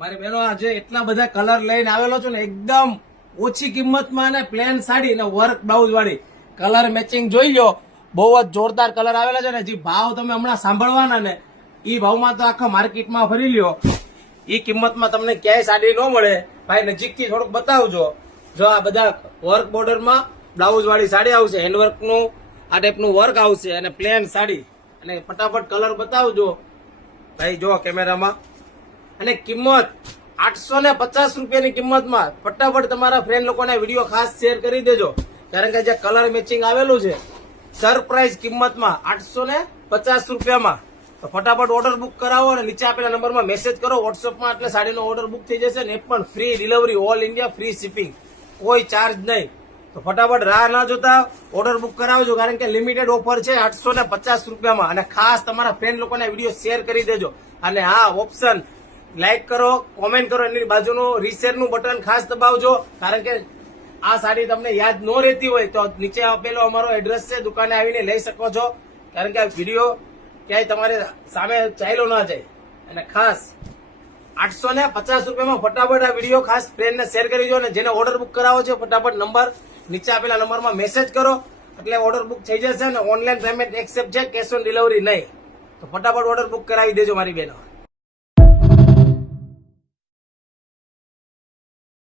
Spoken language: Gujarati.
મારી બહેનો આજે એટલા બધા કલર લઈને આવેલો છું ને, એકદમ ઓછી કિંમતમાં અને પ્લેન સાડી અને વર્ક બ્લાઉઝ વાળી કલર મેચિંગ જોઈ લો. બહુ જ જોરદાર કલર આવેલા છે ને. જે ભાવ તમે હમણાં સાંભળવાના ને એ ભાવમાં તો આખા માર્કેટમાં ફરી લ્યો. એ કિંમતમાં તમને ક્યાંય સાડી ન મળે. ભાઈ નજીકથી થોડુંક બતાવજો. જો આ બધા વર્ક બોર્ડરમાં બ્લાઉઝ વાળી સાડી આવશે, હેન્ડવર્ક નું આ ટાઈપનું વર્ક આવશે અને પ્લેન સાડી. અને ફટાફટ કલર બતાવજો ભાઈ, જો કેમેરામાં. અને કિંમત 850 રૂપિયાની કિંમતમાં ફટાફટ તમારા ફ્રેન્ડ લોકોને વિડીયો ખાસ શેર કરી દેજો. કારણ કે જે કલર મેચિંગ આવેલું છે સરપ્રાઈઝ કિંમતમાં 850 રૂપિયામાં. તો ફટાફટ ઓર્ડર બુક કરાવો અને નીચે આપેલા નંબરમાં મેસેજ કરો વોટ્સઅપમાં, એટલે સાડીનો ઓર્ડર બુક થઈ જશે ને. એ પણ free delivery, all India free shipping, કોઈ ચાર્જ નહીં. તો ફટાફટ રાહ ના જોતા ઓર્ડર બુક કરાવજો. કારણ કે લિમિટેડ ઓફર છે 850 રૂપિયામાં. અને ખાસ તમારા ફ્રેન્ડ લોકોને વિડીયો શેર કરી દેજો. અને હા, ઓપ્શન લાઈક કરો, કોમેન્ટ કરો, એની બાજુનું રીશેરનું બટન ખાસ દબાવજો. કારણ કે આ સાડી તમને યાદ ન રહેતી હોય તો નીચે આપેલો અમારો એડ્રેસ છે, દુકાને આવીને લઈ શકો છો. કારણ કે આ વિડીયો ક્યાંય તમારે સામે ચાલ્યો ના જાય. અને ખાસ 850 રૂપિયામાં ફટાફટ આ વિડીયો ખાસ ફ્રેન્ડને શેર કરી દો. અને જેને ઓર્ડર બુક કરાવો છે ફટાફટ નંબર નીચે આપેલા નંબરમાં મેસેજ કરો એટલે ઓર્ડર બુક થઈ જશે. અને ઓનલાઈન પેમેન્ટ એક્સેપ્ટ છે, કેશ ઓન ડિલિવરી નહીં. તો ફટાફટ ઓર્ડર બુક કરાવી દેજો મારી બહેનો.